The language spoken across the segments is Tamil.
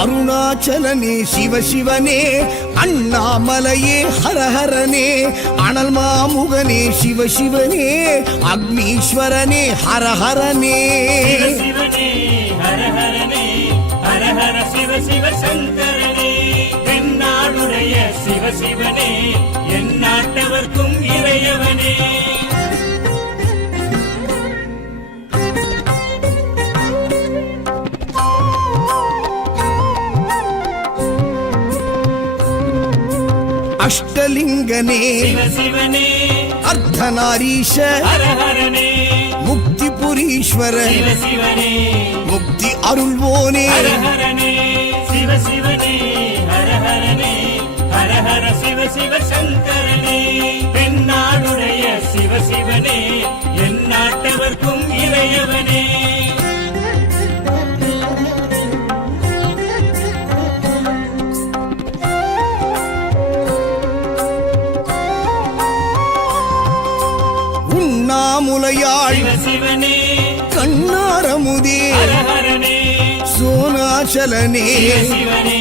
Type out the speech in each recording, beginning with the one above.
அருணாச்சலனே சிவசிவனே, அண்ணாமலையே ஹரஹரனே, அனல் மாமுகனே சிவசிவனே, அக்னீஸ்வரனே ஹரஹரனே. சிவசிவனே ஹரஹரனே, ஹரஹர சிவ சிவ சங்கரனே, எந்நாடுடைய சிவசிவனே, எந்நாட்டவர்க்கும் இறையவனே. அஷ்டலிங்கனே சிவசிவனே, அர்த்தநாரீஷ ஹரஹரனே, முக்திபுரீஸ்வர சிவசிவனே, முக்தி அருள்வோனே. ஹரஹரனே சிவசிவனே, ஹரஹரனே, ஹரஹர சிவ சிவ சங்கரனே, எந்நாடுடைய சிவசிவனே, எந்நாட்டவர்க்கும் இறையவனே. உண்ணாமுலையாள் சிவசிவனே, கண்ணாரமுதே ஹரஹரனே, சோனாச்சலனே சிவசிவனே,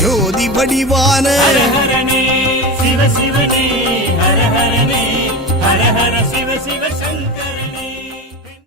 ஜோதி வடிவான ஹரஹரனே சிவசிவனே, ஹரஹரனே, ஹரஹர சிவ சிவ